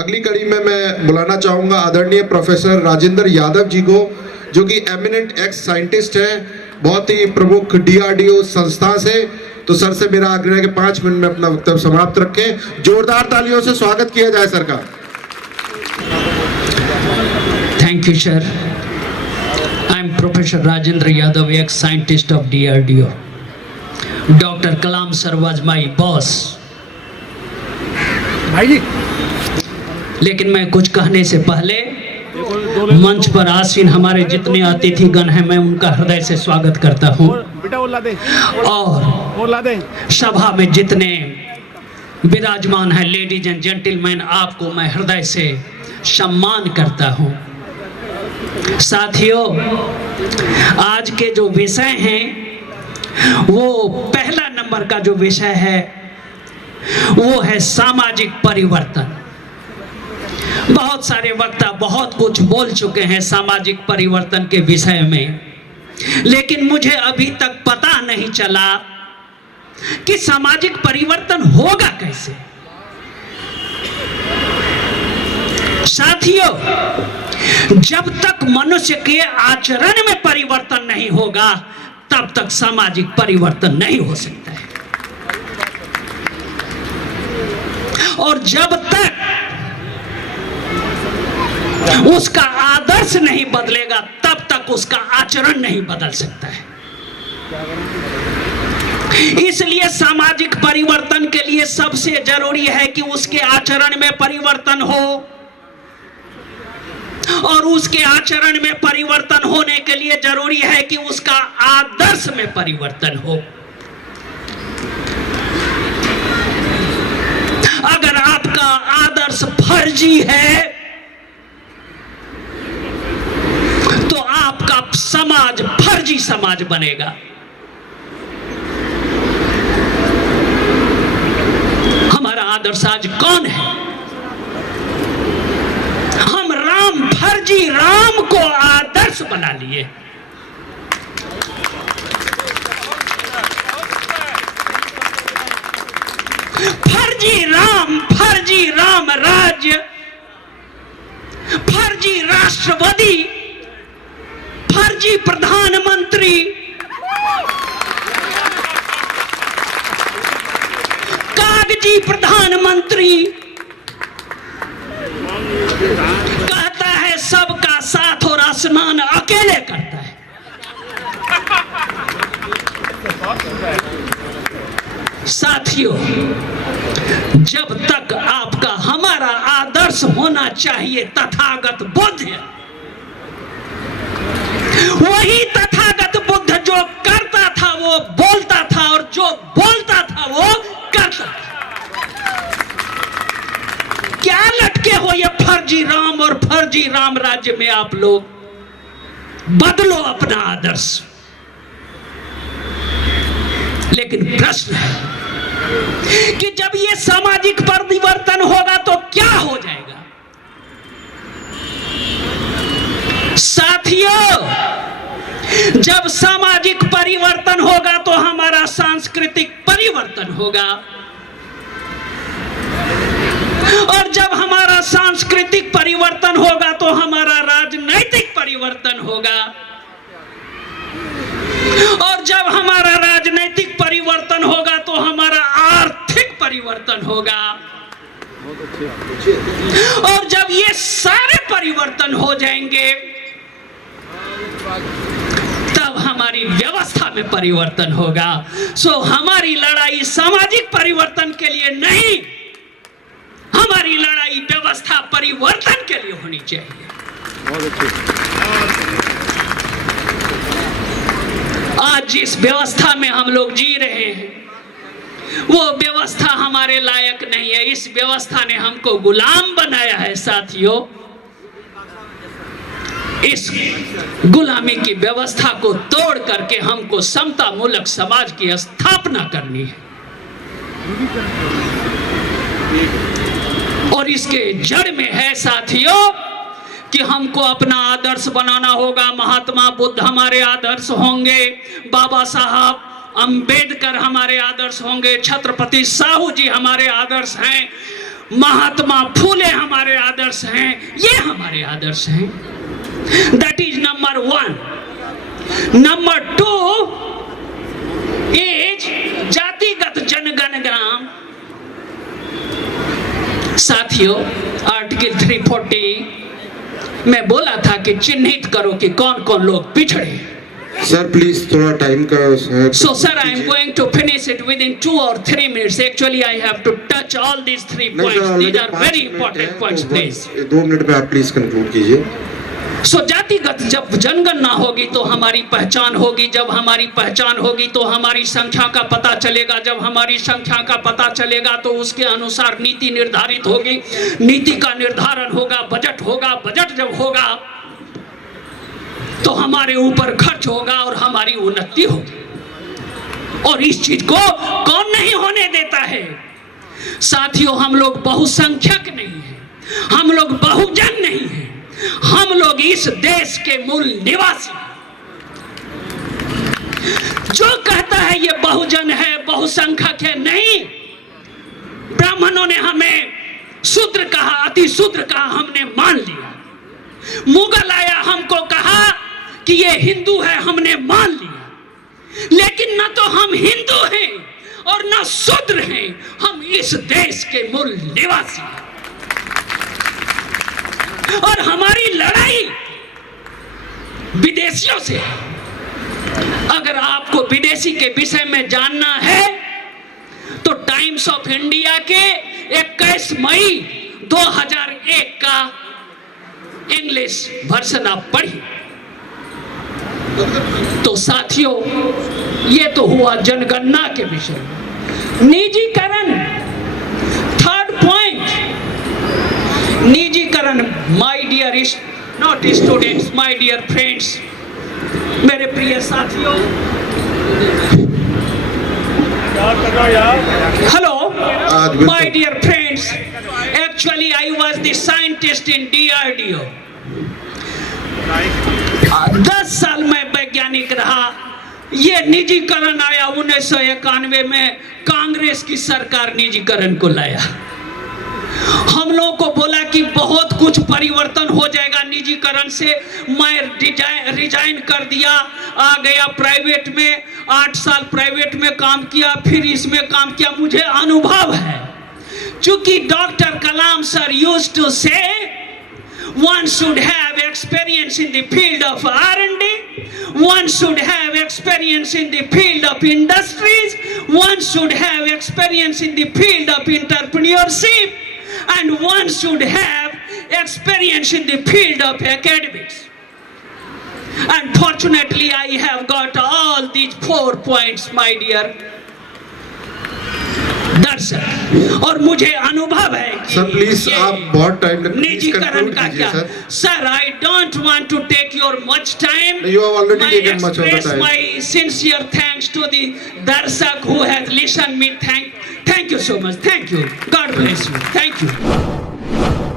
अगली कड़ी में मैं बुलाना चाहूंगा आदरणीय प्रोफेसर राजेंद्र यादव जी को, जो कि एमिनेंट एक्स साइंटिस्ट हैं, बहुत ही प्रमुख DRDO संस्था से। तो सर से मेरा आग्रह है कि 5 मिनट में अपना वक्तव्य समाप्त रखें। जोरदार तालियों से स्वागत किया जाए सर का। Thank you, sir. I am Professor Rajendra Yadav, ex-scientist of DRDO. Dr. Kalam sir was my boss. भाई जी, लेकिन मैं कुछ कहने से पहले मंच पर आसीन हमारे जितने अतिथिगण हैं, मैं उनका हृदय से स्वागत करता हूं। बेटा वो ला दे, और वो ला दे। सभा में जितने विराजमान हैं, लेडीज एंड जेंटलमैन, आपको मैं हृदय से सम्मान करता हूं। साथियों, आज के जो विषय हैं, वो पहला नंबर का जो विषय है वो है सामाजिक परिवर्तन। बहुत सारे वक्ता बहुत कुछ बोल चुके हैं सामाजिक परिवर्तन के विषय में, लेकिन मुझे अभी तक पता नहीं चला कि सामाजिक परिवर्तन होगा कैसे। साथियों, जब तक मनुष्य के आचरण में परिवर्तन नहीं होगा, तब तक सामाजिक परिवर्तन नहीं हो सकता है। और जब तक उसका आदर्श नहीं बदलेगा, तब तक उसका आचरण नहीं बदल सकता है। इसलिए सामाजिक परिवर्तन के लिए सबसे जरूरी है कि उसके आचरण में परिवर्तन हो, और उसके आचरण में परिवर्तन होने के लिए जरूरी है कि उसका आदर्श में परिवर्तन हो। अगर आपका आदर्श फर्जी है तो आपका समाज फर्जी समाज बनेगा। हमारा आदर्श आज कौन है? हम फर्जी राम को आदर्श बना लिए। फर्जी राम राज्य, फर्जी राष्ट्रपति, फर्जी प्रधानमंत्री, कागजी प्रधानमंत्री, कहता है सबका साथ और आसमान अकेले करता है। साथियों, जब तक आपका हमारा आदर्श होना चाहिए तथागत बुद्ध, वही तथागत बुद्ध जो करता था वो बोलता था, और जो बोलता था वो करता था। क्या लटके हो ये फर्जी राम और फर्जी राम राज्य में? आप लोग बदलो अपना आदर्श। लेकिन प्रश्न है कि जब ये सामाजिक परिवर्तन होगा तो क्या हो जाएगा? साथियों, जब सामाजिक परिवर्तन होगा तो हमारा सांस्कृतिक परिवर्तन होगा, और जब हमारा सांस्कृतिक परिवर्तन होगा तो हमारा राजनैतिक परिवर्तन होगा, और जब हमारा राजनीतिक परिवर्तन होगा तो हमारा आर्थिक परिवर्तन होगा, और जब ये सारे परिवर्तन हो जाएंगे तब हमारी व्यवस्था में परिवर्तन होगा। सो हमारी लड़ाई सामाजिक परिवर्तन के लिए नहीं, हमारी लड़ाई व्यवस्था परिवर्तन के लिए होनी चाहिए। आज जिस व्यवस्था में हम लोग जी रहे हैं वो व्यवस्था हमारे लायक नहीं है। इस व्यवस्था ने हमको गुलाम बनाया है। साथियों, इस गुलामी की व्यवस्था को तोड़ करके हमको समता मूलक समाज की स्थापना करनी है, और इसके जड़ में है साथियों कि हमको अपना आदर्श बनाना होगा। महात्मा बुद्ध हमारे आदर्श होंगे, बाबा साहब अंबेडकर हमारे आदर्श होंगे, छत्रपति साहू जी हमारे आदर्श हैं, महात्मा फूले हमारे आदर्श हैं, ये हमारे आदर्श हैं। That is number 1। Number 2 is जातिगत जनगणना। साथियों, आर्टिकल 340 में बोला था कि चिन्हित करो कि कौन कौन लोग पिछड़े। सर प्लीज थोड़ा टाइम का So sir, I am going to finish it within 2 or 3 minutes. Actually, I have to touch all these 3 points. These are very important points, please. 2 minute में आप प्लीज कंक्लूड कीजिए। So जातिगत जब जनगणना होगी तो हमारी पहचान होगी, जब हमारी पहचान होगी तो हमारी संख्या का पता चलेगा, जब हमारी संख्या का पता चलेगा तो उसके अनुसार नीति निर्धारित होगी, नीति का निर्धारण होगा, बजट होगा, बजट जब होगा तो हमारे ऊपर खर्च होगा और हमारी उन्नति होगी। और इस चीज को कौन नहीं होने देता है? साथियों, हम लोग बहुसंख्यक नहीं हैं, हम लोग बहुजन नहीं हैं, हम लोग इस देश के मूल निवासी। जो कहता है ये बहुजन है, बहुसंख्यक है, नहीं। ब्राह्मणों ने हमें शूद्र कहा, अति शूद्र कहा, हमने मान लिया। मुगल आया, हमको कहा कि ये हिंदू है, हमने मान लिया। लेकिन न तो हम हिंदू हैं और न शूद्र हैं, हम इस देश के मूल निवासी हैं। और हमारी लड़ाई विदेशियों से है। अगर आपको विदेशी के विषय में जानना है तो टाइम्स ऑफ इंडिया के 21 मई 2001 का इंग्लिश वर्जन आप पढ़िए। तो साथियों, ये तो हुआ जनगणना के विषय में। निजीकरण, थर्ड पॉइंट, निजीकरण। My dear not students, my dear friends, मेरे प्रिय साथियों, hello my dear friends, actually I was the scientist in DRDO। 10 साल में वैज्ञानिक रहा। ये निजीकरण आया 1991 में, कांग्रेस की सरकार निजीकरण को लाया। हम लोगों को बोला कि बहुत कुछ परिवर्तन हो जाएगा निजीकरण से। मैं रिजाइन कर दिया, आ गया प्राइवेट में, 8 साल प्राइवेट में काम किया, फिर इसमें काम किया। मुझे अनुभव है, चूंकि doctor Kalam sir used to say one should have experience in the field of R&D, one should have experience in the field of industries, one should have experience in the field of entrepreneurship, and one should have experience in the field of academics. And fortunately I have got all these 4 points, my dear दर्शक। और मुझे अनुभव है कि sir please आप बहुत time निजीकरण का क्या। Sir, I don't want to take your much time. You have already taken much of the time. My sincere thanks to the darshak who has listened me. Thank you so much. Thank you. God bless you. Thank you.